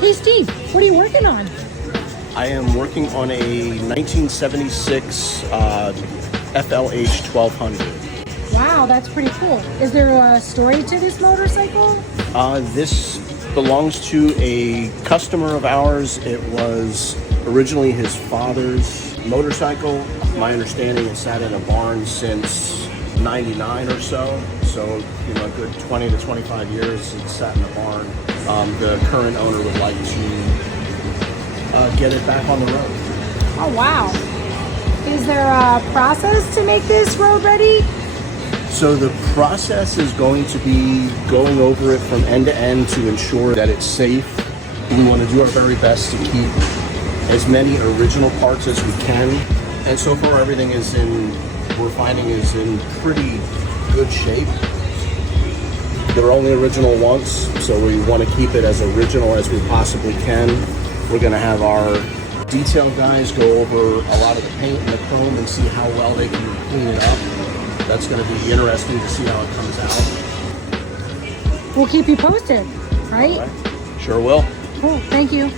Hey Steve, what are you working on? I am working on a 1976 FLH1200. Wow, that's pretty cool. Is there a story to this motorcycle? This belongs to a customer of ours. It was originally his father's motorcycle. My understanding it sat in a barn since 99 or so. So, you know, a good 20 to 25 years it sat in a barn. The current owner would like to get it back on the road. Oh wow. Is there a process to make this road ready? So the process is going to be going over it from end to end to ensure that it's safe. We want to do our very best to keep as many original parts as we can. And so far everything we're finding is in pretty good shape. They're only original once, so we want to keep it as original as we possibly can. We're going to have our detail guys go over a lot of the paint and the chrome and see how well they can clean it up. That's going to be interesting to see how it comes out. We'll keep you posted, right? All right. Sure will. Cool, thank you.